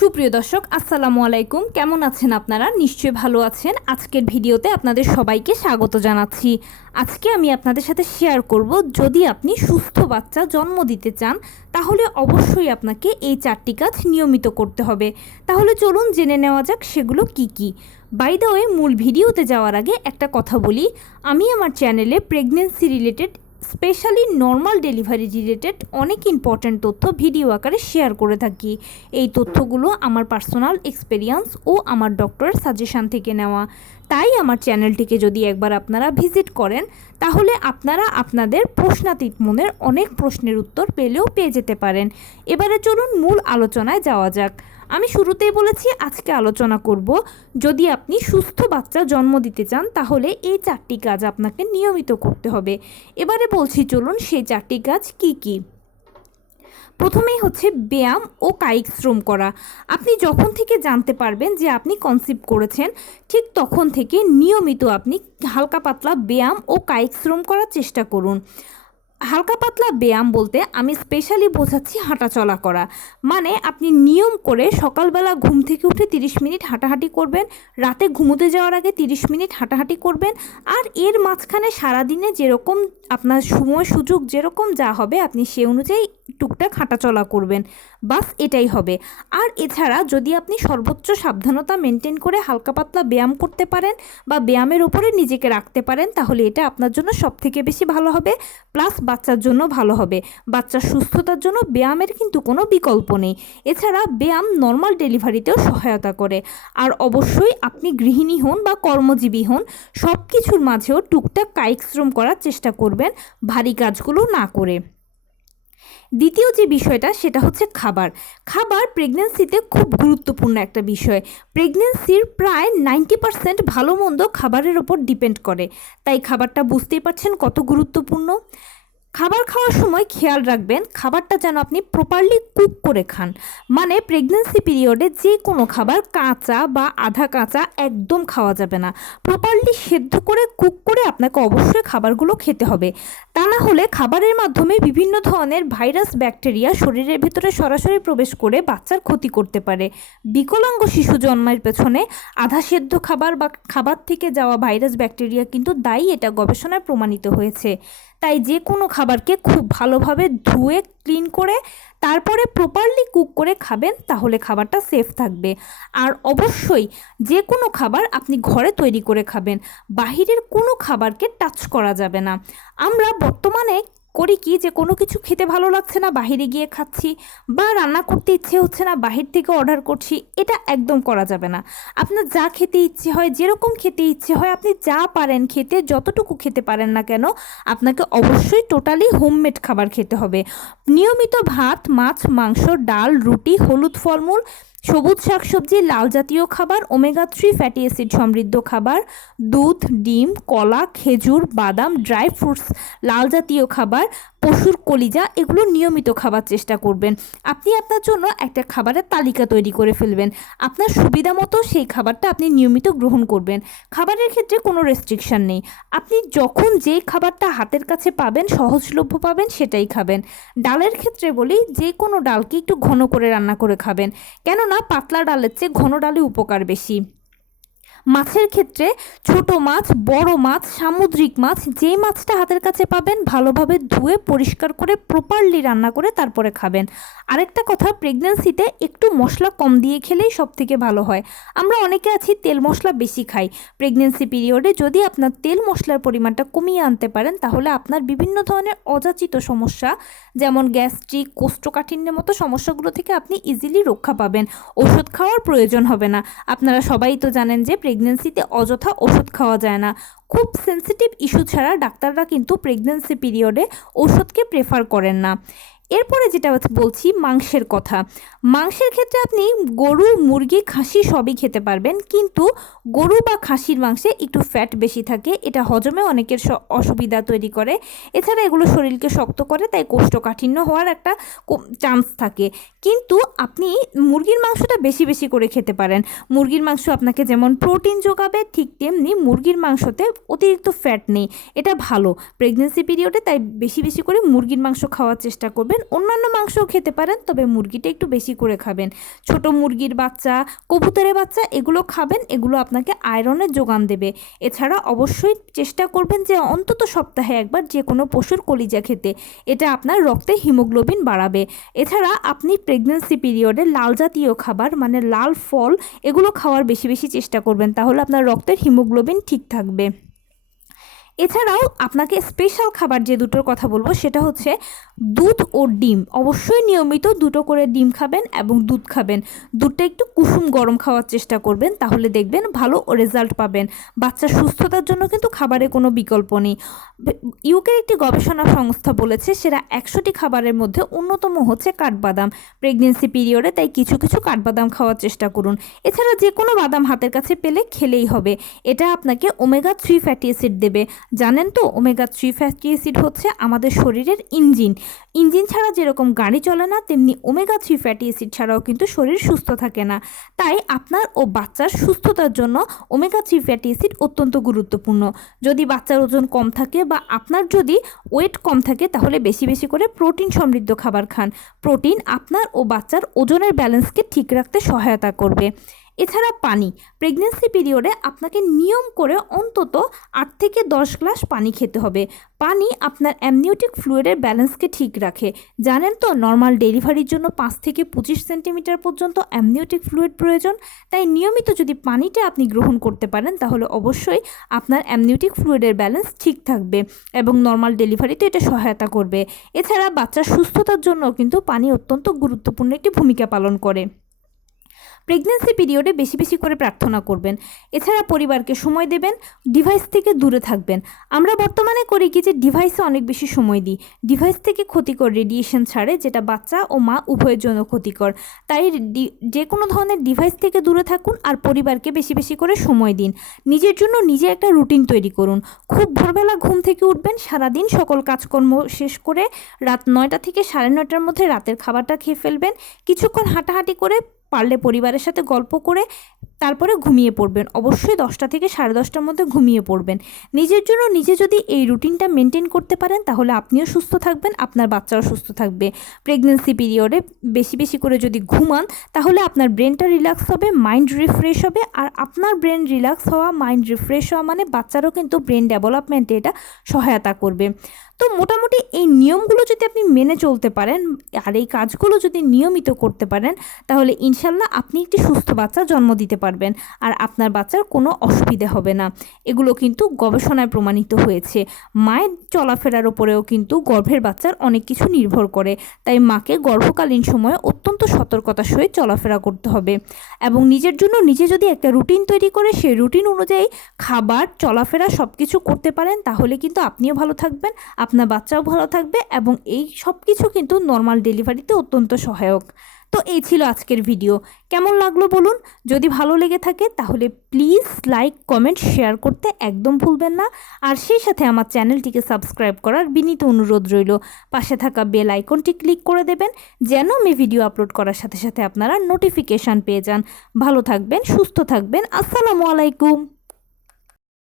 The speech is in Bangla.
সুপ্রিয় দর্শক আসসালামু আলাইকুম, কেমন আছেন আপনারা? নিশ্চয়ই ভালো আছেন। আজকের ভিডিওতে আপনাদের সবাইকে স্বাগত জানাচ্ছি। আজকে আমি আপনাদের সাথে শেয়ার করব, যদি আপনি সুস্থ বাচ্চা জন্ম দিতে চান তাহলে অবশ্যই আপনাকে এই 4টি কাজ নিয়মিত করতে হবে। তাহলে চলুন জেনে নেওয়া যাক সেগুলো কি কি। বাই দ্য ওয়ে, মূল ভিডিওতে যাওয়ার আগে একটা কথা বলি, আমি আমার চ্যানেলে pregnancy related, specially normal delivery related অনেক ইম্পর্ট্যান্ট তথ্য ভিডিও আকারে শেয়ার করে থাকি। এই তথ্যগুলো আমার পার্সোনাল এক্সপেরিয়েন্স ও আমার ডক্টরের সাজেশান থেকে নেওয়া। তাই আমার চ্যানেলটিকে যদি একবার আপনারা ভিজিট করেন তাহলে আপনারা আপনাদের প্রশ্নাতীত মনের অনেক প্রশ্নের উত্তর পেয়ে যেতে পারেন। এবারে চলুন মূল আলোচনায় যাওয়া যাক। আমি শুরুতেই বলেছি আজকে আলোচনা করব, যদি আপনি সুস্থ বাচ্চা জন্ম দিতে চান তাহলে এই 4টি কাজ আপনাকে নিয়মিত করতে হবে। এবারে বলছি চলুন সেই 4টি কাজ কি কি। প্রথমেই হচ্ছে ব্যায়াম ও কায়িক শ্রম করা। আপনি যখন থেকে জানতে পারবেন যে আপনি কনসিভ করেছেন, ঠিক তখন থেকে নিয়মিত আপনি হালকা পাতলা ব্যায়াম ও কায়িক শ্রম করার চেষ্টা করুন। হালকা পাতলা ব্যায়াম বলতে আমি স্পেশালি বোঝাচ্ছি হাঁটাচলা করা। মানে আপনি নিয়ম করে সকালবেলা ঘুম থেকে উঠে 30 মিনিট হাঁটাহাঁটি করবেন, রাতে ঘুমোতে যাওয়ার আগে 30 মিনিট হাঁটাহাঁটি করবেন, আর এর মাঝখানে সারাদিনে যেরকম আপনার সময় সুযোগ যেরকম যা হবে আপনি সে অনুযায়ী টুকটাক হাঁটাচলা করবেন, বাস এটাই হবে। আর এছাড়া যদি আপনি সর্বোচ্চ সাবধানতা মেনটেন করে হালকা পাতলা ব্যায়াম করতে পারেন বা ব্যায়ামের উপরে নিজেকে রাখতে পারেন তাহলে এটা আপনার জন্য সবথেকে বেশি ভালো হবে, প্লাস বাচ্চার জন্য ভালো হবে। বাচ্চার সুস্থতার জন্য ব্যায়ামের কিন্তু কোনো বিকল্প নেই। এছাড়া ব্যায়াম নর্মাল ডেলিভারিতেও সহায়তা করে। আর অবশ্যই আপনি গৃহিণী হন বা কর্মজীবী হন, সব কিছুর মাঝেও টুকটাক কায়িক শ্রম করার চেষ্টা করবেন, ভারী কাজগুলো না করে। দ্বিতীয় যে বিষয়টা সেটা হচ্ছে খাবার। খাবার প্রেগনেন্সিতে খুব গুরুত্বপূর্ণ একটা বিষয়। প্রেগনেন্সির প্রায় 90% ভালো মন্দ খাবারের ওপর ডিপেন্ড করে, তাই খাবারটা বুঝতেই পারছেন কত গুরুত্বপূর্ণ। খাবার খাওয়ার সময় খেয়াল রাখবেন খাবারটা যেন আপনি প্রপারলি কুক করে খান। মানে প্রেগনেন্সি পিরিয়ডে যে কোনো খাবার কাঁচা বা আধা কাঁচা একদম খাওয়া যাবে না। প্রপারলি সেদ্ধ করে কুক করে আপনাকে অবশ্যই খাবারগুলো খেতে হবে। তা না হলে খাবারের মাধ্যমে বিভিন্ন ধরনের ভাইরাস ব্যাকটেরিয়া শরীরের ভিতরে সরাসরি প্রবেশ করে বাচ্চার ক্ষতি করতে পারে। বিকলাঙ্গ শিশু জন্মের পেছনে আধা সেদ্ধ খাবার বা খাবার থেকে যাওয়া ভাইরাস ব্যাকটেরিয়া কিন্তু দায়ী, এটা গবেষণায় প্রমাণিত হয়েছে। তাই যে কোনো খাবারকে খুব ভালোভাবে ধুয়ে ক্লিন করে তারপরে প্রপারলি কুক করে খাবেন, তাহলে খাবারটা সেফ থাকবে। আর অবশ্যই যে কোনো খাবার আপনি ঘরে তৈরি করে খাবেন, বাহিরের কোনো খাবারকে টাচ করা যাবে না। আমরা বর্তমানে করি কি, যে কোনো কিছু খেতে ভালো লাগছে না বাহিরে গিয়ে খাচ্ছি, বা রান্না করতে ইচ্ছে হচ্ছে না বাহির থেকে অর্ডার করছি। এটা একদম করা যাবে না। আপনার যা খেতে ইচ্ছে হয়, যেরকম খেতে ইচ্ছে হয়, আপনি যা পারেন খেতে, যতটুকু খেতে পারেন না কেন, আপনাকে অবশ্যই টোটালি হোমমেড খাবার খেতে হবে। নিয়মিত ভাত, মাছ, মাংস, ডাল, রুটি, হলুদ ফলমূল, সবুজ শাকসবজি, লাল জাতীয় খাবার, ওমেগা 3 ফ্যাটি অ্যাসিড সমৃদ্ধ খাবার, দুধ, ডিম, কলা, খেজুর, বাদাম, ড্রাই ফ্রুটস, লাল জাতীয় খাবার, পশুর কলিজা, এগুলো নিয়মিত খাবার চেষ্টা করবেন। আপনি আপনার জন্য একটা খাবারের তালিকা তৈরি করে ফেলবেন, আপনার সুবিধা মতো সেই খাবারটা আপনি নিয়মিত গ্রহণ করবেন। খাবারের ক্ষেত্রে কোনো রেস্ট্রিকশান নেই, আপনি যখন যেই খাবারটা হাতের কাছে পাবেন, সহজলভ্য পাবেন, সেটাই খাবেন। ডালের ক্ষেত্রে বলি, যে কোনো ডালকে একটু ঘন করে রান্না করে খাবেন, কেননা পাতলা ডালের চেয়ে ঘন ডালে উপকার বেশি। মাছের ক্ষেত্রে ছোট মাছ, বড় মাছ, সামুদ্রিক মাছ, যেই মাছটা হাতের কাছে পাবেন ভালোভাবে ধুয়ে পরিষ্কার করে প্রপারলি রান্না করে তারপরে খাবেন। আরেকটা কথা, প্রেগনেন্সিতে একটু মশলা কম দিয়ে খেলেই সব থেকে ভালো হয়। আমরা অনেকে আছি তেল মশলা বেশি খাই। প্রেগনেন্সি পিরিয়ডে যদি আপনার তেল মশলার পরিমাণটা কমিয়ে আনতে পারেন তাহলে আপনার বিভিন্ন ধরনের অযাচিত সমস্যা, যেমন গ্যাস্ট্রিক, কোষ্ঠকাঠিন্যের মতো সমস্যাগুলো থেকে আপনি ইজিলি রক্ষা পাবেন। ওষুধ খাওয়ার প্রয়োজন হবে না। আপনারা সবাই তো জানেন যে প্রেগনেন্সিতে অযথা ওষুধ খাওয়া যায় না। খুব সেন্সিটিভ ইস্যু ছাড়া ডাক্তাররা কিন্তু প্রেগনেন্সি পিরিয়ডে ওষুধকে প্রেফার করেন না। এরপরে যেটা বলছি মাংসের কথা। মাংসের ক্ষেত্রে আপনি গরু, মুরগি, খাসি সবই খেতে পারবেন, কিন্তু গরু বা খাসির মাংসে একটু ফ্যাট বেশি থাকে, এটা হজমে অনেকের অসুবিধা তৈরি করে। এছাড়া এগুলো শরীরকে শক্ত করে, তাই কোষ্ঠকাঠিন্য হওয়ার একটা চান্স থাকে। কিন্তু আপনি মুরগির মাংসটা বেশি বেশি করে খেতে পারেন। মুরগির মাংস আপনাকে যেমন প্রোটিন যোগাবে, ঠিক তেমনি মুরগির মাংসতে অতিরিক্ত ফ্যাট নেই, এটা ভালো প্রেগনেন্সি পিরিয়ডে। তাই বেশি বেশি করে মুরগির মাংস খাওয়ার চেষ্টা করবেন। অন্যান্য মাংসও খেতে পারেন, তবে মুরগিটা একটু বেশি করে খাবেন। ছোট মুরগির বাচ্চা, কবুতরের বাচ্চা এগুলো খাবেন, এগুলো আপনাকে আয়রনের যোগান দেবে। এছাড়া অবশ্যই চেষ্টা করবেন যে অন্তত সপ্তাহে একবার যে কোনো পশুর কলিজা খেতে, এটা আপনার রক্তে হিমোগ্লোবিন বাড়াবে। এছাড়া আপনি প্রেগন্যান্সি পিরিয়ডে লাল জাতীয় খাবার মানে লাল ফল এগুলো খাওয়ার বেশি বেশি চেষ্টা করবেন, তাহলে আপনার রক্তের হিমোগ্লোবিন ঠিক থাকবে। এছাড়াও আপনাকে স্পেশাল খাবার যে দুটোর কথা বলবো সেটা হচ্ছে দুধ ও ডিম। অবশ্যই নিয়মিত 2টো করে ডিম খাবেন এবং দুধ খাবেন। দুধটা একটু কুসুম গরম খাওয়ার চেষ্টা করবেন, তাহলে দেখবেন ভালো রেজাল্ট পাবেন। বাচ্চার সুস্থতার জন্য কিন্তু খাবারের কোনো বিকল্প নেই। ইউকের একটি গবেষণা সংস্থা বলেছে সেটা 100টি খাবারের মধ্যে অন্যতম হচ্ছে কাঠবাদাম প্রেগনেন্সি পিরিয়ডে, তাই কিছু কিছু কাঠবাদাম খাওয়ার চেষ্টা করুন। এছাড়া যে কোনো বাদাম হাতের কাছে পেলে খেলেই হবে। এটা আপনাকে ওমেগা 3 ফ্যাটি অ্যাসিড দেবে। জানেন তো ওমেগা 3 ফ্যাটি অ্যাসিড হচ্ছে আমাদের শরীরের ইঞ্জিন ছাড়া যেরকম গাড়ি চলে না, তেমনি ওমেগা 3 ফ্যাটি অ্যাসিড ছাড়াও কিন্তু শরীর সুস্থ থাকে না। তাই আপনার ও বাচ্চার সুস্থতার জন্য ওমেগা 3 ফ্যাটি অ্যাসিড অত্যন্ত গুরুত্বপূর্ণ। যদি বাচ্চার ওজন কম থাকে বা আপনার যদি ওয়েট কম থাকে তাহলে বেশি বেশি করে প্রোটিন সমৃদ্ধ খাবার খান। প্রোটিন আপনার ও বাচ্চার ওজনের ব্যালেন্সকে ঠিক রাখতে সহায়তা করবে। এছাড়া পানি, প্রেগনেন্সি পিরিয়ডে আপনাকে নিয়ম করে অন্তত 8 থেকে 10 গ্লাস পানি খেতে হবে। পানি আপনার অ্যামনিওটিক ফ্লুইডের ব্যালেন্সকে ঠিক রাখে। জানেন তো নর্মাল ডেলিভারির জন্য 5 থেকে 25 সেন্টিমিটার পর্যন্ত অ্যামনিওটিক ফ্লুইড প্রয়োজন। তাই নিয়মিত যদি পানিটা আপনি গ্রহণ করতে পারেন তাহলে অবশ্যই আপনার অ্যামনিওটিক ফ্লুইডের ব্যালেন্স ঠিক থাকবে এবং নর্মাল ডেলিভারিতে এটা সহায়তা করবে। এছাড়া বাচ্চার সুস্থতার জন্য কিন্তু পানি অত্যন্ত গুরুত্বপূর্ণ একটি ভূমিকা পালন করে। প্রেগনেন্সি পিরিয়ডে বেশি বেশি করে প্রার্থনা করবেন। এছাড়া পরিবারকে সময় দেবেন, ডিভাইস থেকে দূরে থাকবেন। আমরা বর্তমানে করি কি যে ডিভাইসে অনেক বেশি সময় দিই। ডিভাইস থেকে ক্ষতিকর রেডিয়েশন ছাড়ে, যেটা বাচ্চা ও মা উভয়ের জন্য ক্ষতিকর। তাই যে কোনো ধরনের ডিভাইস থেকে দূরে থাকুন আর পরিবারকে বেশি বেশি করে সময় দিন। নিজের জন্য নিজে একটা রুটিন তৈরি করুন। খুব ভোরবেলা ঘুম থেকে উঠবেন, সারাদিন সকল কাজকর্ম শেষ করে রাত 9টা থেকে 9:30টার মধ্যে রাতের খাবারটা খেয়ে ফেলবেন। কিছুক্ষণ হাঁটাহাঁটি করে, পারলে পরিবারের সাথে গল্প করে তারপরে ঘুমিয়ে পড়বেন। অবশ্যই 10টা থেকে 10:30টার মধ্যে ঘুমিয়ে পড়বেন। নিজের জন্য নিজে যদি এই রুটিনটা মেনটেন করতে পারেন তাহলে আপনিও সুস্থ থাকবেন, আপনার বাচ্চাও সুস্থ থাকবে। প্রেগনেন্সি পিরিয়ডে বেশি বেশি করে যদি ঘুমান তাহলে আপনার ব্রেনটা রিল্যাক্স হবে, মাইন্ড রিফ্রেশ হবে। আর আপনার ব্রেন রিল্যাক্স হওয়া, মাইন্ড রিফ্রেশ হওয়া মানে বাচ্চারও কিন্তু ব্রেন ডেভেলপমেন্টে এটা সহায়তা করবে। তো মোটামুটি এই নিয়মগুলো যদি আপনি মেনে চলতে পারেন আর এই কাজগুলো যদি নিয়মিত করতে পারেন তাহলে ইনশাল্লাহ আপনি একটি সুস্থ বাচ্চা জন্ম দিতে পারবেন আর আপনার বাচ্চার কোনো অসুবিধে হবে না। এগুলো কিন্তু গবেষণায় প্রমাণিত হয়েছে। মায়ের চলাফেরার উপরেও কিন্তু গর্ভের বাচ্চার অনেক কিছু নির্ভর করে। তাই মাকে গর্ভকালীন সময়ে অত্যন্ত সতর্কতার সহিত চলাফেরা করতে হবে এবং নিজের জন্য নিজে যদি একটা রুটিন তৈরি করে সেই রুটিন অনুযায়ী খাবার, চলাফেরা সব কিছু করতে পারেন তাহলে কিন্তু আপনিও ভালো থাকবেন, আপনার বাচ্চাও ভালো থাকবে এবং এই সব কিছু কিন্তু নর্মাল ডেলিভারিতে অত্যন্ত সহায়ক। তো এই ছিল আজকের ভিডিও। কেমন লাগলো বলুন? যদি ভালো লেগে থাকে তাহলে প্লিজ লাইক, কমেন্ট, শেয়ার করতে একদম ভুলবেন না। আর সেই সাথে আমার চ্যানেলটিকে সাবস্ক্রাইব করার বিনীত অনুরোধ রইল। পাশে থাকা বেল আইকনটি ক্লিক করে দেবেন যেন আমি ভিডিও আপলোড করার সাথে সাথে আপনারা নোটিফিকেশান পেয়ে যান। ভালো থাকবেন, সুস্থ থাকবেন। আসসালামু আলাইকুম।